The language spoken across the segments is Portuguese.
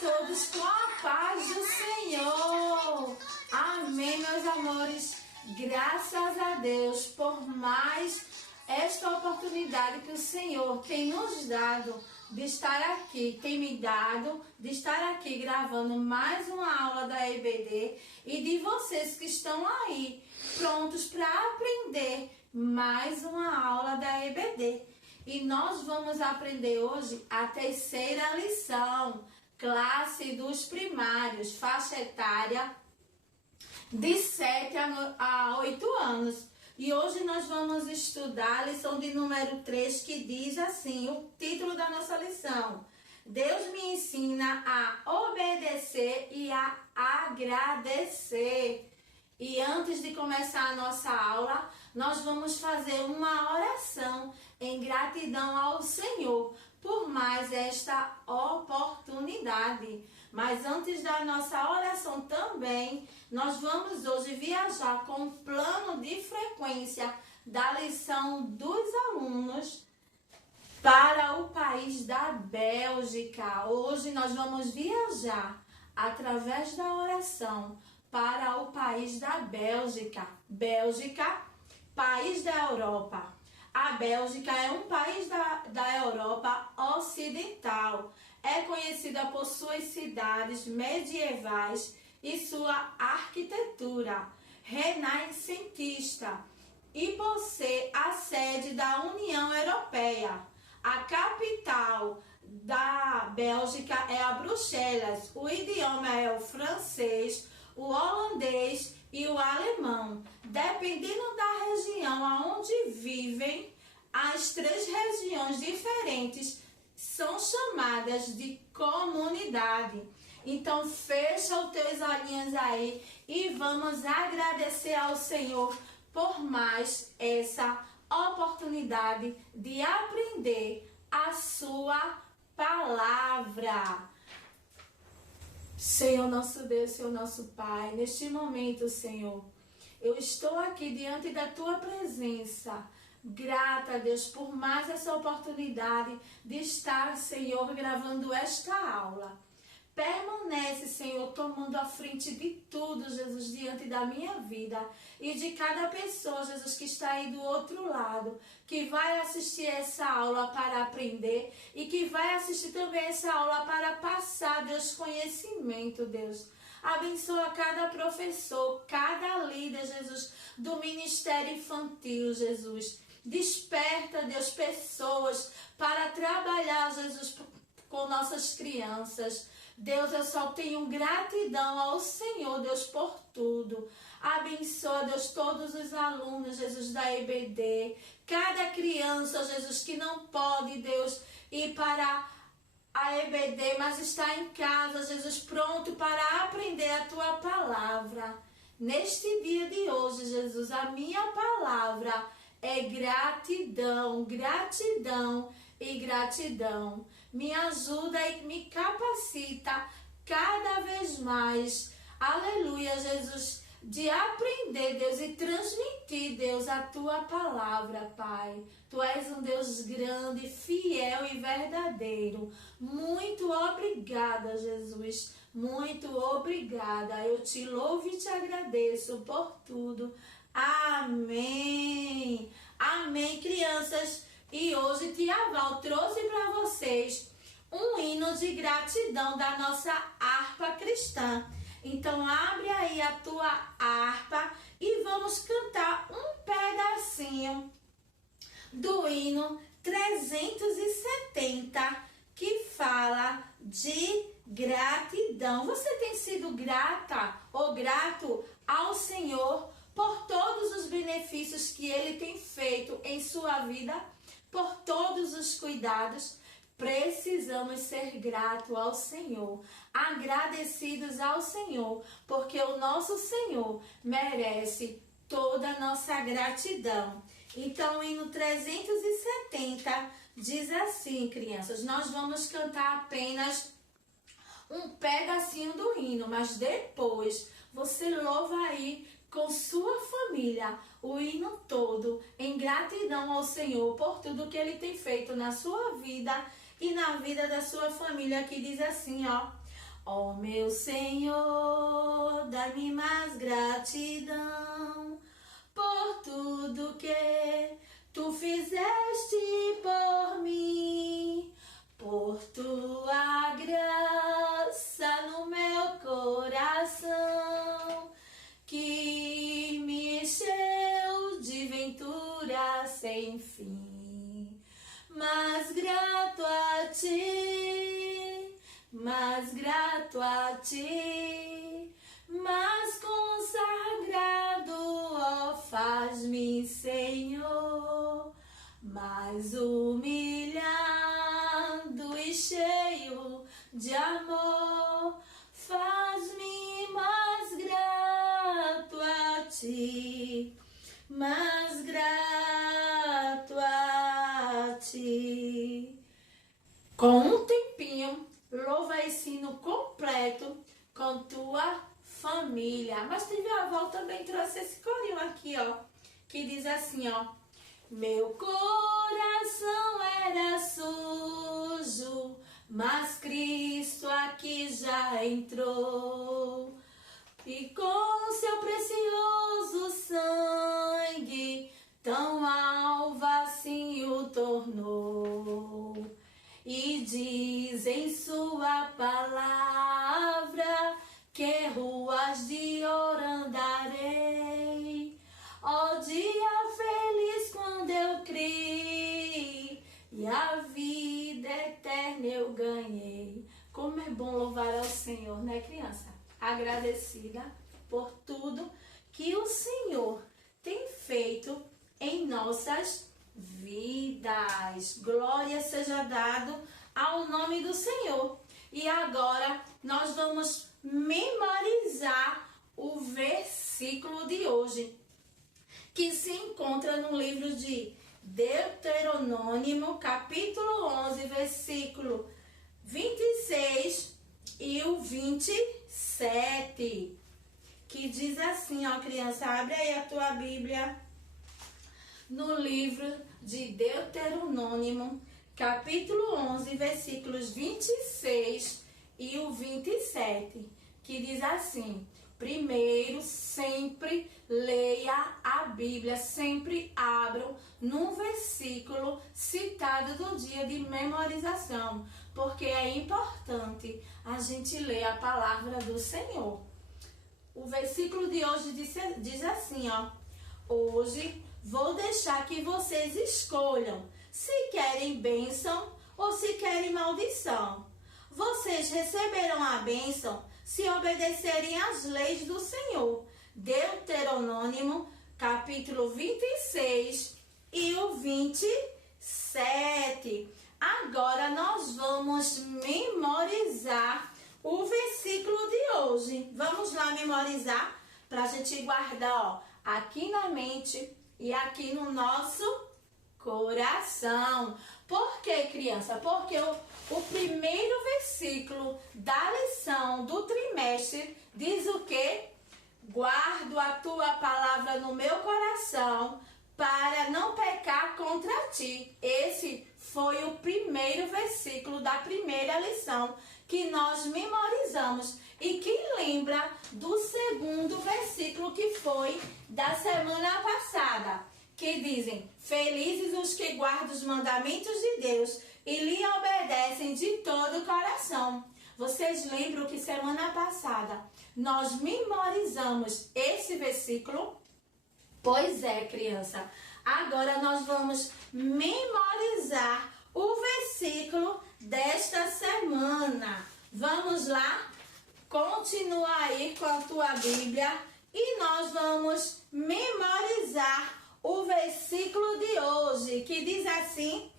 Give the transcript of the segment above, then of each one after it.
todos com a paz do Senhor. Amém, meus amores. Graças a Deus por mais esta oportunidade que o Senhor tem nos dado de estar aqui, tem me dado de estar aqui gravando mais uma aula da EBD e de vocês que estão aí prontos para aprender mais uma aula da EBD. E nós vamos aprender hoje a terceira lição, classe dos primários, faixa etária de 7 a 8 anos. E hoje nós vamos estudar a lição de número 3, que diz assim, o título da nossa lição: Deus me ensina a obedecer e a agradecer. E antes de começar a nossa aula, nós vamos fazer uma oração em gratidão ao Senhor por mais esta oportunidade. Mas antes da nossa oração também, nós vamos hoje viajar com o plano de frequência da lição dos alunos para o país da Bélgica. Hoje nós vamos viajar através da oração para o país da Bélgica. Bélgica, país da Europa. A Bélgica é um país da Europa Ocidental. É conhecida por suas cidades medievais e sua arquitetura renascentista e por ser a sede da União Europeia. A capital da Bélgica é a Bruxelas. O idioma é o francês, o holandês e o alemão. Dependendo da região aonde vivem, as 3 regiões diferentes são chamadas de comunidade. Então fecha os teus olhinhos aí e vamos agradecer ao Senhor por mais essa oportunidade de aprender a sua palavra. Senhor nosso Deus, Senhor nosso Pai, neste momento, Senhor, eu estou aqui diante da Tua presença, grata a Deus por mais essa oportunidade de estar, Senhor, gravando esta aula. Permanece, Senhor, tomando a frente de tudo, Jesus, diante da minha vida e de cada pessoa, Jesus, que está aí do outro lado, que vai assistir essa aula para aprender e que vai assistir também essa aula para passar, Deus, conhecimento, Deus. Abençoa cada professor, cada líder, Jesus, do Ministério Infantil, Jesus. Desperta, Deus, pessoas para trabalhar, Jesus, com nossas crianças. Deus, eu só tenho gratidão ao Senhor, Deus, por tudo. Abençoa, Deus, todos os alunos, Jesus, da EBD. Cada criança, Jesus, que não pode, Deus, ir para a EBD, mas está em casa, Jesus, pronto para aprender a Tua palavra. Neste dia de hoje, Jesus, a minha palavra é gratidão, gratidão e gratidão. Me ajuda e me capacita cada vez mais, aleluia, Jesus, de aprender, Deus, e transmitir, Deus, a Tua palavra, Pai. Tu és um Deus grande, fiel e verdadeiro. Muito obrigada, Jesus, muito obrigada. Eu te louvo e te agradeço por tudo. Amém. Amém, crianças. E hoje Tia Val trouxe para vocês um hino de gratidão da nossa harpa cristã. Então abre aí a tua harpa e vamos cantar um pedacinho do hino 370, que fala de gratidão. Você tem sido grata ou grato ao Senhor por todos os benefícios que Ele tem feito em sua vida? Por todos os cuidados? Precisamos ser gratos ao Senhor, agradecidos ao Senhor, porque o nosso Senhor merece toda a nossa gratidão. Então, o hino 370 diz assim, crianças, nós vamos cantar apenas um pedacinho do hino, mas depois você louva aí com sua família o hino todo, em gratidão ao Senhor por tudo que Ele tem feito na sua vida e na vida da sua família, que diz assim, ó: Ó meu Senhor, dá-me mais gratidão por tudo que tu fizeste por mim, por tua graça no meu coração, que me encheu de ventura sem fim. Mas grato a ti, mais grato a ti, mais consagrado, ó, faz-me, Senhor, mais humilhado e cheio de amor, faz-me mais grato a ti, mais grato a ti. Com um tempinho, louva esse hino completo com tua família. Mas teve a avó também trouxe esse corinho aqui, ó, que diz assim, ó: meu coração era sujo, mas Cristo aqui já entrou, e com seu precioso sangue tão alvo assim o tornou. E diz em sua palavra que ruas de ouro andarei. Ó dia feliz quando eu criei, e a vida eterna eu ganhei. Como é bom louvar ao Senhor, né, criança? Agradecida por tudo que o Senhor tem feito em nossas vidas. Glória seja dado ao nome do Senhor. E agora nós vamos memorizar o versículo de hoje, que se encontra no livro de Deuteronômio, capítulo 11, versículo 26 e o 27, que diz assim, ó, criança, abre aí a tua Bíblia no livro de Deuteronômio, capítulo 11, versículos 26 e o 27, que diz assim: primeiro, sempre leia a Bíblia, sempre abram num versículo citado do dia de memorização, porque é importante a gente ler a palavra do Senhor. O versículo de hoje diz assim, ó: hoje vou deixar que vocês escolham se querem bênção ou se querem maldição. Vocês receberão a bênção se obedecerem às leis do Senhor. Deuteronômio, capítulo 26 e o 27. Agora nós vamos memorizar o versículo de hoje. Vamos lá memorizar para a gente guardar, ó, aqui na mente e aqui no nosso coração. Por quê, criança? Porque o primeiro versículo da lição do trimestre diz o quê? Guardo a tua palavra no meu coração para não pecar contra ti. Esse foi o primeiro versículo da primeira lição que nós memorizamos e que lembra do segundo versículo que foi da semana passada, que dizem: felizes os que guardam os mandamentos de Deus e lhe obedecem de todo o coração. Vocês lembram que semana passada nós memorizamos esse versículo? Pois é, criança. Agora nós vamos memorizar o versículo desta semana. Vamos lá? Continua aí com a tua Bíblia e nós vamos memorizar o versículo de hoje, que diz assim: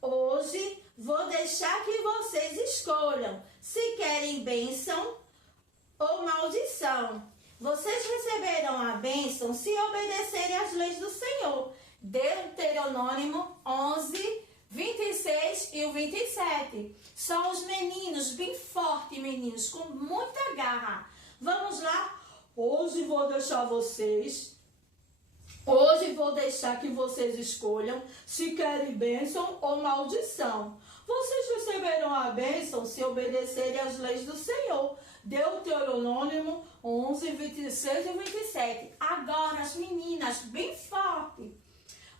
hoje vou deixar que vocês escolham se querem bênção ou maldição. Vocês receberão a bênção se obedecerem às leis do Senhor. Deuteronômio 11, 26 e o 27. Só os meninos, bem forte, meninos, com muita garra. Vamos lá? Hoje vou deixar vocês Hoje vou deixar que vocês escolham se querem bênção ou maldição. Vocês receberão a bênção se obedecerem às leis do Senhor. Deuteronômio 11, 26 e 27. Agora, as meninas, bem forte.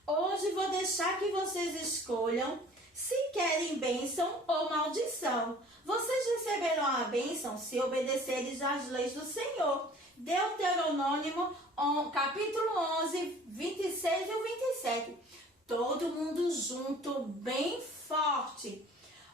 Hoje vou deixar que vocês escolham se querem bênção ou maldição. Vocês receberão a bênção se obedecerem às leis do Senhor. Deuteronômio, capítulo 11, 26 e 27. Todo mundo junto, bem forte.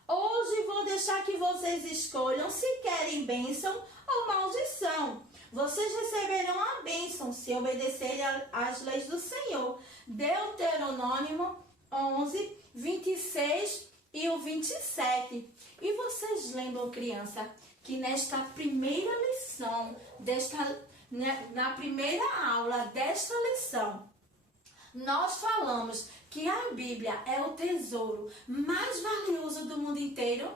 Hoje vou deixar que vocês escolham se querem bênção ou maldição. Vocês receberão a bênção se obedecerem às leis do Senhor. Deuteronômio 11, 26 e o 27. E vocês lembram, criança, que nesta primeira lição, na primeira aula desta lição, nós falamos que a Bíblia é o tesouro mais valioso do mundo inteiro?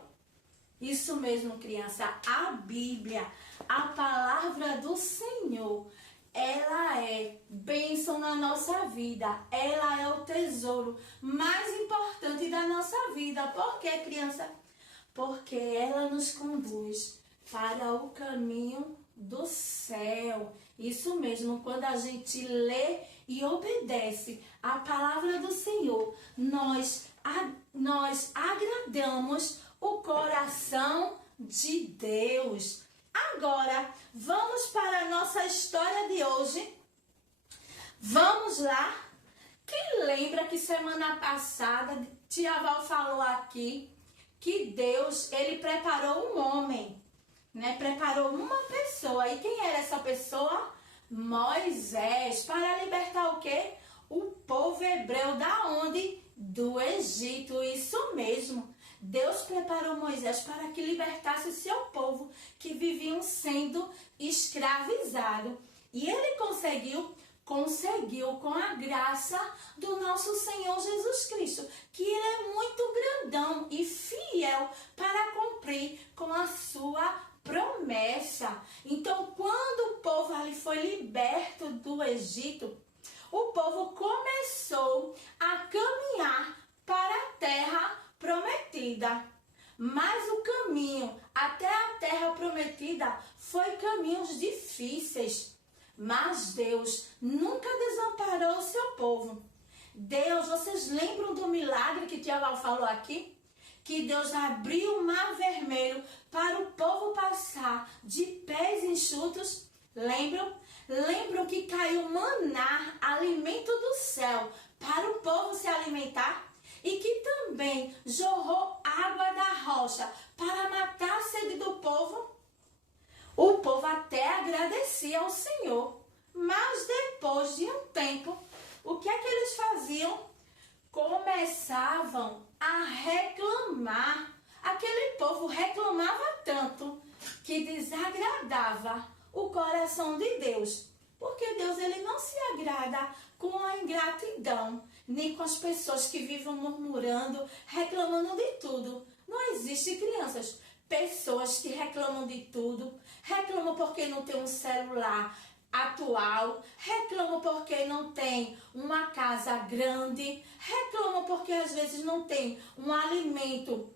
Isso mesmo, criança. A Bíblia, a palavra do Senhor, ela é bênção na nossa vida. Ela é o tesouro mais importante da nossa vida. Por quê, criança? Porque ela nos conduz para o caminho do céu. Isso mesmo, quando a gente lê e obedece a palavra do Senhor, nós agradamos o coração de Deus. Agora, vamos para a nossa história de hoje. Vamos lá. Quem lembra que semana passada Tia Val falou aqui que Deus, ele preparou um homem, né? Preparou uma pessoa. E quem era essa pessoa? Moisés, para libertar o quê? O povo hebreu da onde? Do Egito. Isso mesmo. Deus preparou Moisés para que libertasse seu povo que viviam sendo escravizados. E ele conseguiu com a graça do nosso Senhor Jesus Cristo, que ele é muito grandão e fiel para cumprir com a sua promessa. Então, quando o povo ali foi liberto do Egito, o povo começou a caminhar para a terra prometida. Mas o caminho até a terra prometida foi caminhos difíceis. Mas Deus nunca desamparou o seu povo. Deus, vocês lembram do milagre que Tia Val falou aqui? Que Deus abriu o mar vermelho para o povo passar de pés enxutos. Lembram? Lembram que caiu maná, alimento do céu, para o povo se alimentar? E que também jorrou água da rocha para matar a sede do povo? O povo até agradecia ao Senhor, mas depois de um tempo, o que é que eles faziam? Começavam a reclamar. Aquele povo reclamava tanto que desagradava o coração de Deus. Porque Deus, ele não se agrada com a ingratidão, nem com as pessoas que vivem murmurando, reclamando de tudo. Não existe, crianças, pessoas que reclamam de tudo, reclamam porque não tem um celular atual, reclamam porque não tem uma casa grande, reclamam porque às vezes não tem um alimento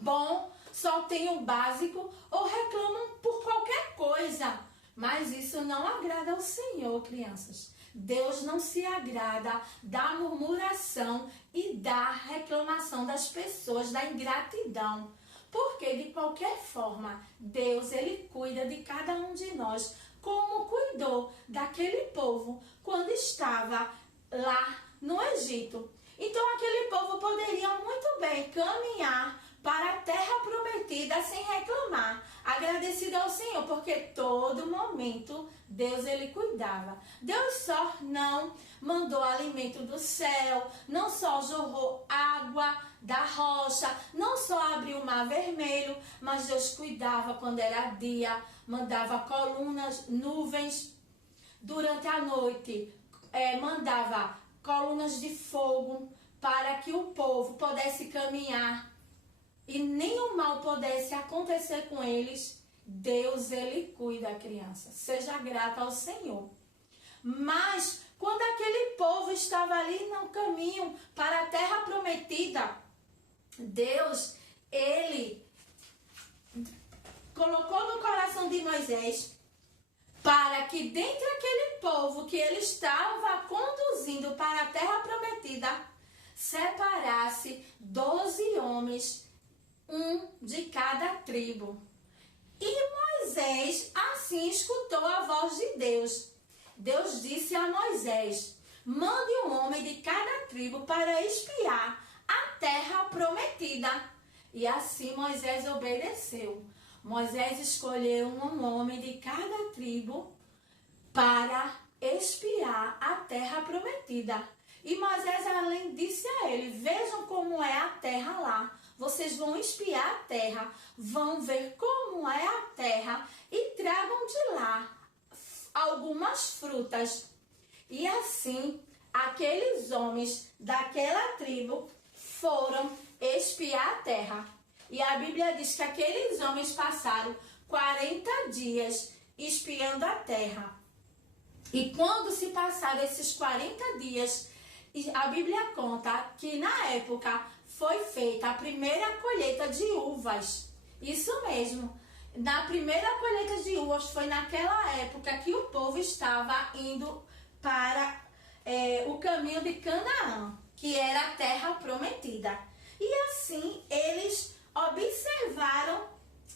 bom, só tem o básico, ou reclamam por qualquer coisa. Mas isso não agrada ao Senhor, crianças. Deus não se agrada da murmuração e da reclamação das pessoas, da ingratidão. Porque, de qualquer forma, Deus, ele cuida de cada um de nós, como cuidou daquele povo quando estava lá no Egito. Então, aquele povo poderia muito bem caminhar para a terra prometida sem reclamar, agradecido ao Senhor, porque todo momento Deus, ele cuidava. Deus só não mandou alimento do céu, não só jorrou água da rocha, não só abriu o mar vermelho, mas Deus cuidava quando era dia, mandava colunas, nuvens durante a noite, mandava colunas de fogo para que o povo pudesse caminhar e nenhum mal pudesse acontecer com eles. Deus, ele cuida, criança. Seja grata ao Senhor. Mas Quando aquele povo estava ali no caminho para a terra prometida, Deus, ele colocou no coração de Moisés para que dentro daquele povo que ele estava conduzindo para a terra prometida, separasse 12 homens, um de cada tribo. E Moisés assim escutou a voz de Deus. Deus disse a Moisés: mande um homem de cada tribo para espiar a terra prometida. E assim Moisés obedeceu. Moisés escolheu um homem de cada tribo para espiar a terra prometida. E Moisés além disse a ele: vejam como é a terra lá. Vocês vão espiar a terra, vão ver como é a terra e tragam de lá algumas frutas. E assim, aqueles homens daquela tribo foram espiar a terra. E a Bíblia diz que aqueles homens passaram 40 dias espiando a terra. E quando se passaram esses 40 dias, a Bíblia conta que na época foi feita a primeira colheita de uvas. Isso mesmo. Na primeira colheita de uvas foi naquela época que o povo estava indo para o caminho de Canaã, que era a terra prometida. E assim eles observaram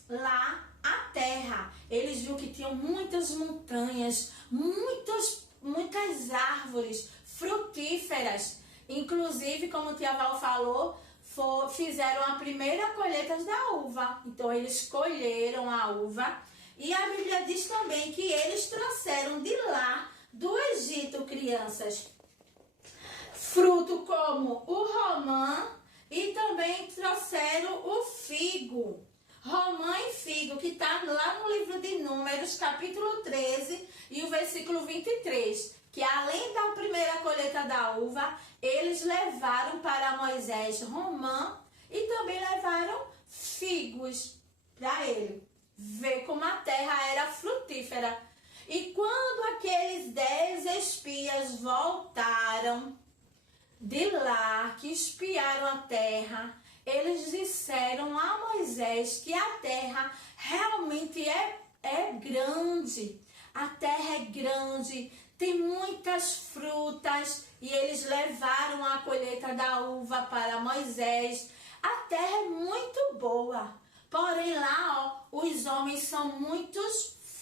lá a terra. Eles viram que tinham muitas montanhas, muitas árvores frutíferas. Inclusive, como o Tia Val falou, fizeram a primeira colheita da uva. Então, eles colheram a uva. E a Bíblia diz também que eles trouxeram de lá, do Egito, crianças, fruto como o romã e também trouxeram o figo. Romã e figo, que está lá no livro de Números, capítulo 13 e o versículo 23. Que além da primeira colheita da uva, eles levaram para Moisés romã e também levaram figos para ele, ver como a terra era frutífera. E quando aqueles 10 espias voltaram de lá, que espiaram a terra, eles disseram a Moisés que a terra realmente é grande. A terra é grande, tem muitas frutas, e eles levaram a colheita da uva para Moisés. A terra é muito boa, porém lá, os homens são muito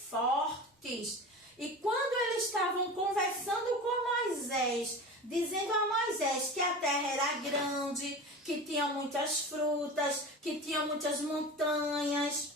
fortes. E quando eles estavam conversando com Moisés, dizendo a Moisés que a terra era grande, que tinha muitas frutas, que tinha muitas montanhas,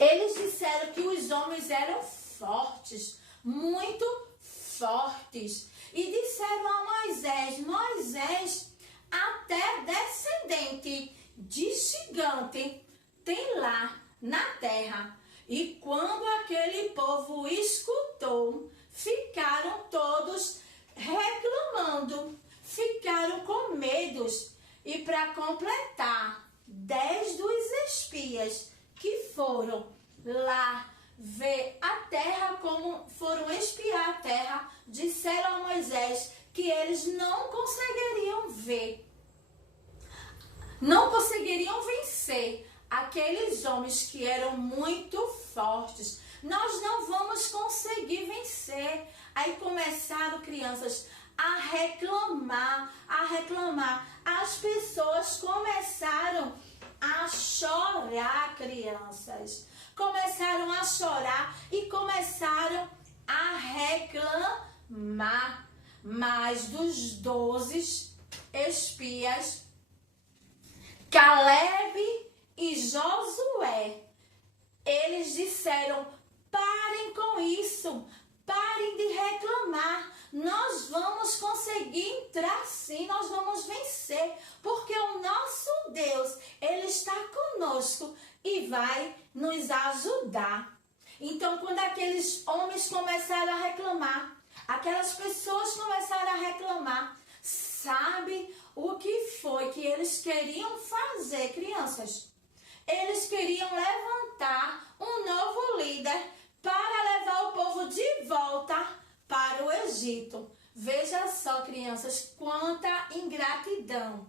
eles disseram que os homens eram fortes, muito fortes. E disseram a Moisés: Moisés, até descendente de gigante tem lá na terra. E quando aquele povo escutou, ficaram todos reclamando, ficaram com medos. E para completar, 10 dos espias que foram lá ver a terra, como foram espiar a terra, disseram a Moisés que eles não conseguiriam ver, não conseguiriam vencer aqueles homens que eram muito fortes. Nós não vamos conseguir vencer. Aí começaram, crianças, a reclamar, a reclamar. As pessoas começaram a chorar, crianças. Começaram a chorar e começaram a reclamar. Mas dos 12 espias, Caleb e Josué, eles disseram: parem com isso, parem de reclamar. Nós vamos conseguir entrar sim, nós vamos vencer, porque o nosso Deus, Ele está conosco e vai nos ajudar. Então, quando aqueles homens começaram a reclamar, aquelas pessoas começaram a reclamar, sabe o que foi que eles queriam fazer, crianças? Eles queriam levantar um novo líder para levar o povo de volta para o Egito. Veja só, crianças, quanta ingratidão.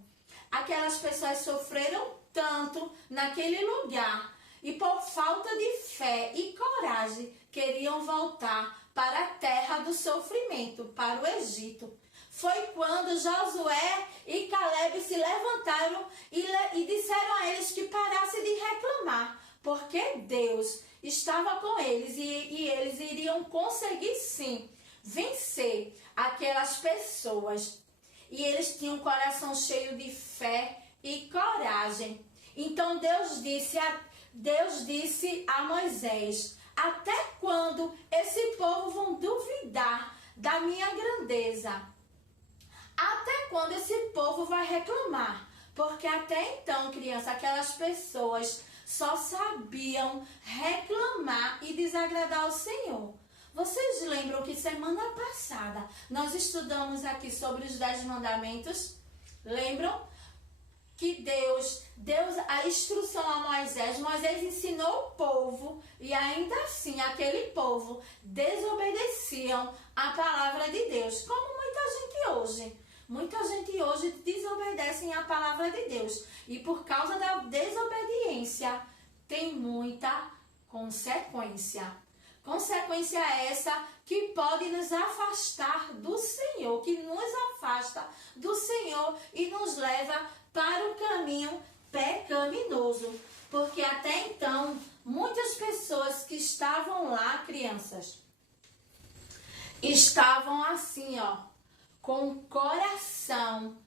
Aquelas pessoas sofreram tanto naquele lugar e por falta de fé e coragem queriam voltar para a terra do sofrimento, para o Egito. Foi quando Josué e Caleb se levantaram e disseram a eles que parassem de reclamar, porque Deus estava com eles e eles iriam conseguir sim vencer aquelas pessoas. E eles tinham um coração cheio de fé e coragem. Então Deus disse a Moisés: até quando esse povo vão duvidar da minha grandeza? Até quando esse povo vai reclamar? Porque até então, criança, aquelas pessoas só sabiam reclamar e desagradar ao Senhor. Vocês lembram que semana passada nós estudamos aqui sobre os 10 mandamentos? Lembram? Que Deus deu a instrução a Moisés. Moisés ensinou o povo e ainda assim aquele povo desobedeciam a palavra de Deus. Como muita gente hoje. Muita gente hoje desobedece a palavra de Deus. E por causa da desobediência tem muita consequência. Consequência essa que pode nos afastar do Senhor, que nos afasta do Senhor e nos leva para o caminho pecaminoso. Porque até então, muitas pessoas que estavam lá, crianças, estavam assim, com o coração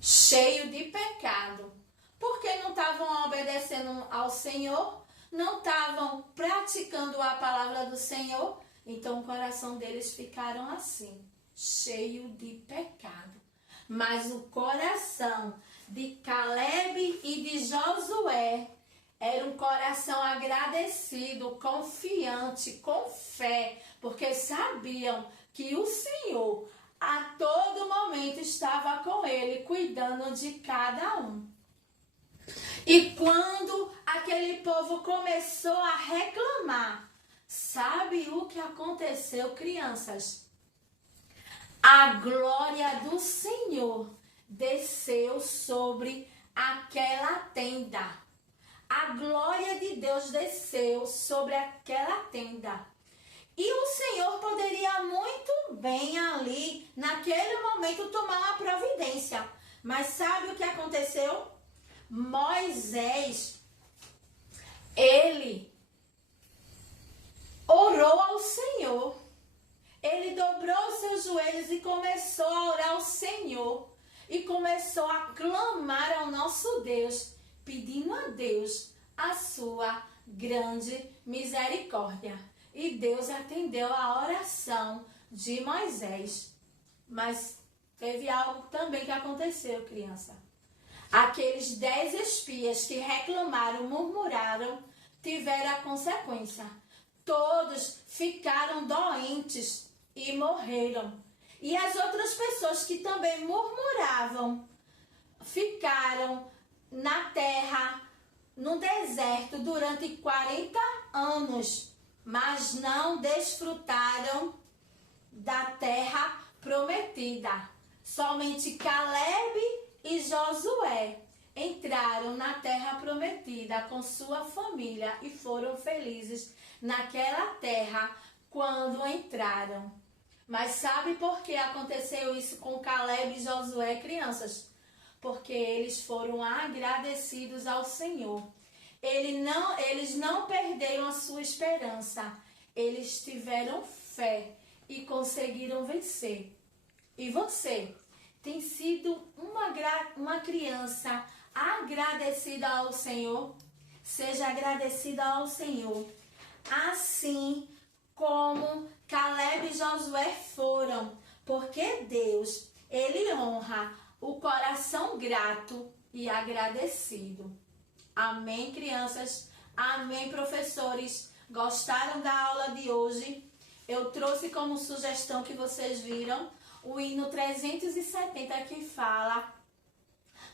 cheio de pecado. Porque não estavam obedecendo ao Senhor, não estavam praticando a palavra do Senhor, então o coração deles ficaram assim, cheio de pecado. Mas o coração de Caleb e de Josué era um coração agradecido, confiante, com fé, porque sabiam que o Senhor a todo momento estava com ele, cuidando de cada um. E quando aquele povo começou a reclamar, sabe o que aconteceu, crianças? A glória do Senhor desceu sobre aquela tenda. A glória de Deus desceu sobre aquela tenda. E o Senhor poderia muito bem ali, naquele momento, tomar uma providência. Mas sabe o que aconteceu? Moisés, ele orou ao Senhor. Ele dobrou os seus joelhos e começou a orar ao Senhor. E começou a clamar ao nosso Deus, pedindo a Deus a sua grande misericórdia. E Deus atendeu a oração de Moisés. Mas teve algo também que aconteceu, criança. Aqueles 10 espias que reclamaram, murmuraram, tiveram a consequência. Todos ficaram doentes e morreram. E as outras pessoas que também murmuravam, ficaram na terra, no deserto, durante 40 anos. Mas não desfrutaram da terra prometida. Somente Caleb e Josué entraram na terra prometida com sua família e foram felizes naquela terra quando entraram. Mas sabe por que aconteceu isso com Caleb e Josué, crianças? Porque eles foram agradecidos ao Senhor. Eles não perderam a sua esperança. Eles tiveram fé e conseguiram vencer. E você tem sido uma criança agradecida ao Senhor? Seja agradecida ao Senhor. Assim como Caleb e Josué foram. Porque Deus, Ele honra o coração grato e agradecido. Amém, crianças? Amém, professores? Gostaram da aula de hoje? Eu trouxe como sugestão que vocês viram o hino 370 que fala: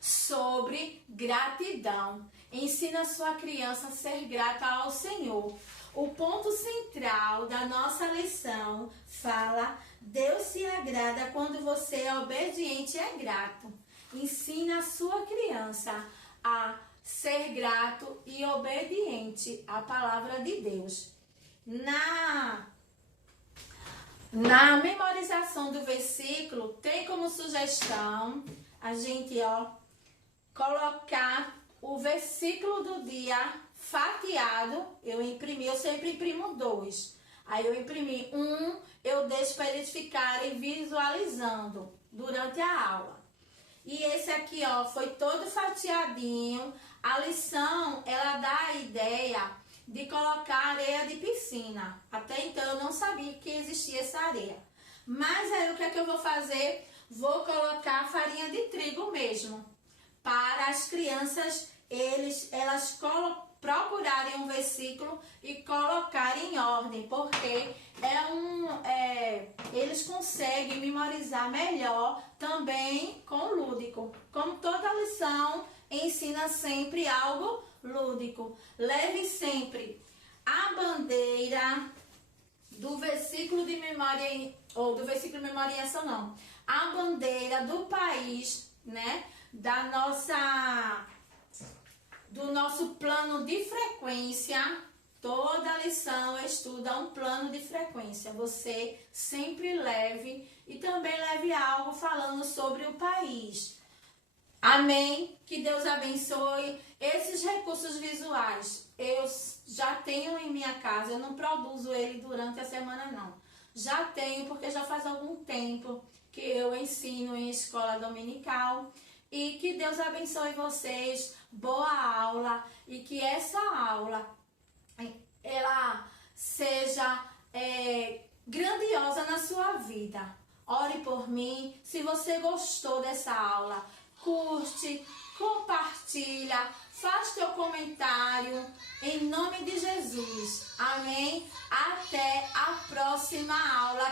sobre gratidão. Ensina a sua criança a ser grata ao Senhor. O ponto central da nossa lição fala: Deus se agrada quando você é obediente e é grato. Ensina a sua criança a ser grato e obediente à palavra de Deus. Na memorização do versículo, tem como sugestão a gente colocar o versículo do dia fatiado. Eu sempre imprimo 2. Aí eu imprimi 1, eu deixo para eles ficarem visualizando durante a aula. E esse aqui, foi todo fatiadinho. A lição, ela dá a ideia de colocar areia de piscina. Até então eu não sabia que existia essa areia. Mas aí o que é que eu vou fazer? Vou colocar farinha de trigo mesmo. Para as crianças, elas procurarem um versículo e colocarem em ordem. Porque eles conseguem memorizar melhor também com o lúdico. Como toda lição ensina sempre algo lúdico. Leve sempre a bandeira do versículo de memória, ou do versículo de memoriação não, a bandeira do país, né, do nosso plano de frequência. Toda lição estuda um plano de frequência. Você sempre leve e também leve algo falando sobre o país. Amém? Que Deus abençoe. Esses recursos visuais eu já tenho em minha casa. Eu não produzo ele durante a semana, não. Já tenho, porque já faz algum tempo que eu ensino em escola dominical. E que Deus abençoe vocês. Boa aula. E que essa aula ela seja grandiosa na sua vida. Ore por mim. Se você gostou dessa aula, curte, compartilha, faz teu comentário, em nome de Jesus. Amém? Até a próxima aula.